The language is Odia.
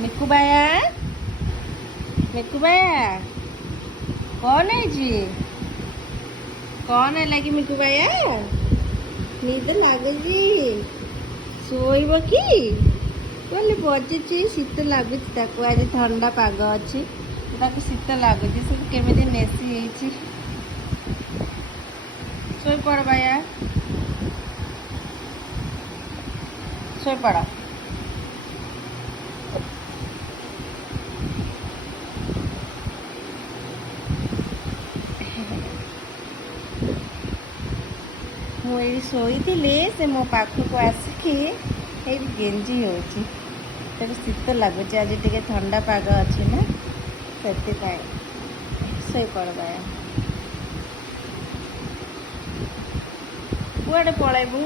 ମିକୁ ବାୟା କଣ ହେଇଛି? କଣ ହେଲା କି ମିକୁ ବାୟା? ନିଦ ଲାଗୁଛି? ଶୋଇବ କି? କହିଲେ ବଜିଛି, ଶୀତ ଲାଗୁଛି ତାକୁ। ଆଜି ଥଣ୍ଡା ପାଗ ଅଛି, ତାକୁ ଶୀତ ଲାଗୁଛି। ସବୁ କେମିତି ନେସି ହେଇଛି। ଶୋଇପଡ଼ ବାୟା, ଶୋଇପଡ଼। ମୁଁ ଏଇଠି ଶୋଇଥିଲି, ସେ ମୋ ପାଖକୁ ଆସିକି ଏଇଠି ଗେଞ୍ଜି ହେଉଛି। ତାକୁ ଶୀତ ଲାଗୁଛି, ଆଜି ଟିକେ ଥଣ୍ଡା ପାଗ ଅଛି ନା, ସେଥିପାଇଁ। ଶୋଇପଡ଼ ବାୟା। କୁଆଡ଼େ ପଳେଇବୁ?